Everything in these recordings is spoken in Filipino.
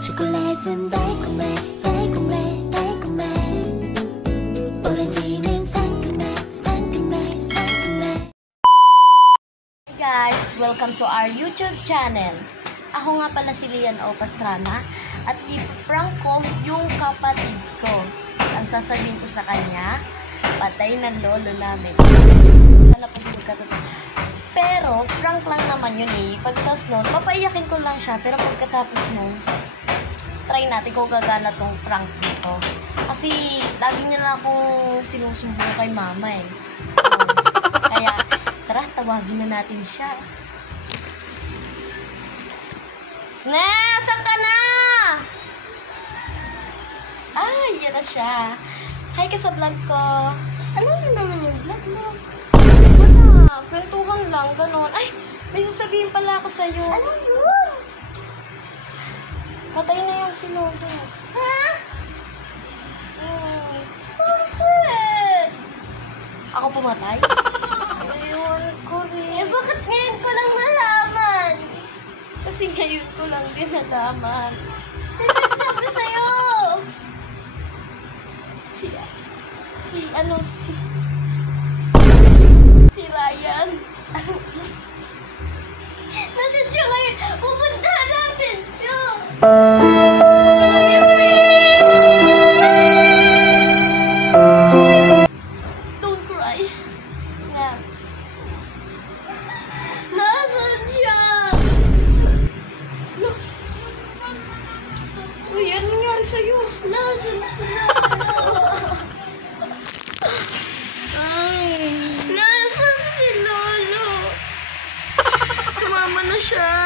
초콜릿은 달콤해 달콤해 달콤해 오렌지는 상큼해 상큼해 상큼해. Hey guys! Welcome to our YouTube channel. Ako nga pala si Lian O. Pastrana at i-prank ko yung kapatid ko. Ang sasabihin ko sa kanya, patay ng lolo namin. Sana po magkatotoo. Pero, prank lang naman yun eh. Pagkas nun, papaiyakin ko lang siya. Pero pagkatapos nun, try natin kung gagana tong prank dito. Kasi, lagi nila akong sinusumbong kay mama eh. Kaya, tara, tawagin na natin siya. Saan ka na? Ay, yan na siya. Hi ka sa vlog ko. Ano yun naman yung vlog mo? Wala, kwentuhan lang, ganon. Ay, may sasabihin pala ako sa'yo. Ano yun? Patay na yung si Lolo. Ha? Bakit? Ako pumatay? Ayun ko rin. Eh, bakit ngayon ko lang nalaman? Kasi ngayon ko lang din nalaman. Sino nagsabi sa'yo? Si Ryan. Nasaan siya ngayon? Pupuntahan natin siya. Don't cry. Yeah. Nasaan siya? Uy, ano nangyari sa'yo? Nasaan siya? Sumama na siya.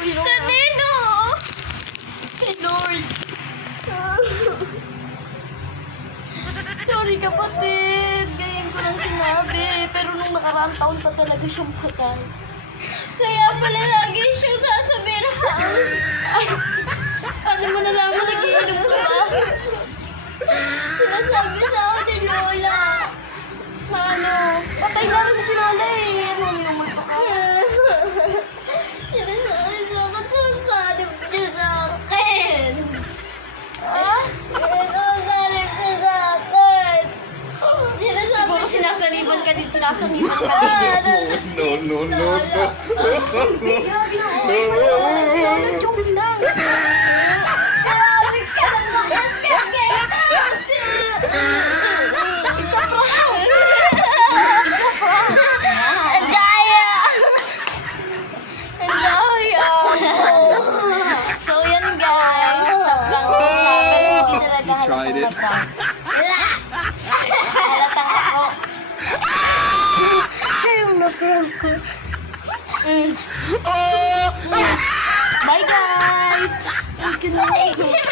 Sa Nino! Kay Lord. Sorry kapatid. Ganyan ko lang sinabi. Pero nung nakaraang taon pa talaga siyang patay. Kaya pala lagi siyang nasa beer house. Ay, paano mo nalaman nagiinom ka ba? Sinasabi sa akin ni Lola. Na ano, patay na rin si Lola eh. Ano, minumulto ka? Sinasabi sa akin, susanib niya sa akin. Ha? Sinasanib niya sa akin. Siguro sinasaniban ka din, sinasaniban ka din. No. Joke lang. It's a prank. It's a prank. Ang daya. So yan guys, na-prank ko siya, pero hindi talaga halatang na-prank. Halatang ako. Siya yung na-prank ko. Bye guys! Good night.